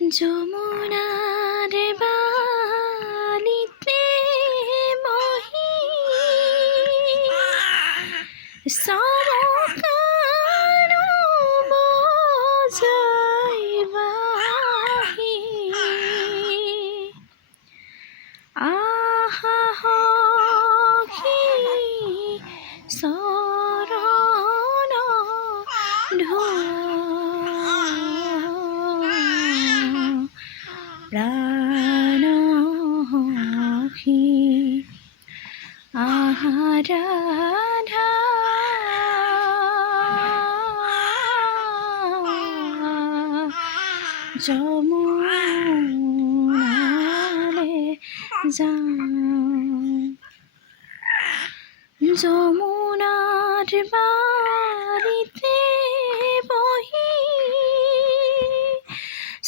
যমুনার বালিতে বহি সমকার বজাই বাহি আহা কি সরণ প্রাণহী আহারাধা যমুনালে যাও যমুনার বাড়িতে বহি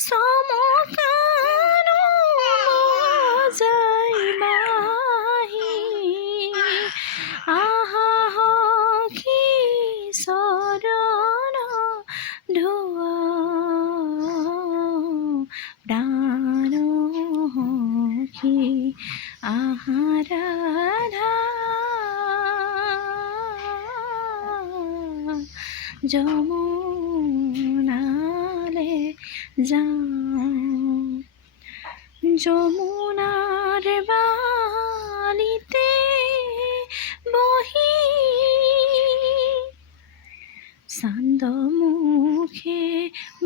সমকার বজাই বাহি আহা কি সরণ ঢোয়া প্রাণহী আহারাধা যমুনালে যাও যমুনার বালিতে বহি সান্দ মুখে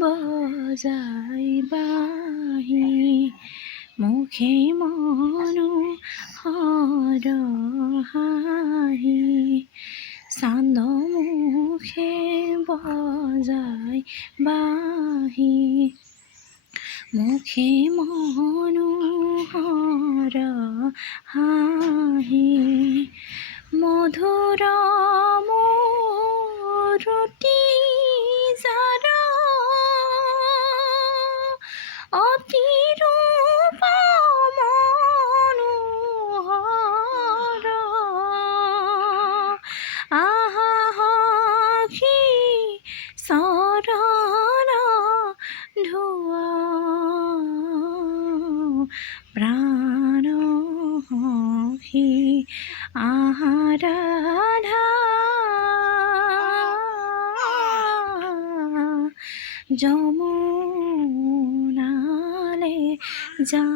বজাই বাহি মুখে মনো হর হাহি সান্দ মুখে বজাই বাহি মুখে মনোহর হাহি মধুর মূরতি যার অতি রূপ মনোহর আহা কি সরণ ঢোয়া প্রাণহী আহারাধা যমুনালে যাও।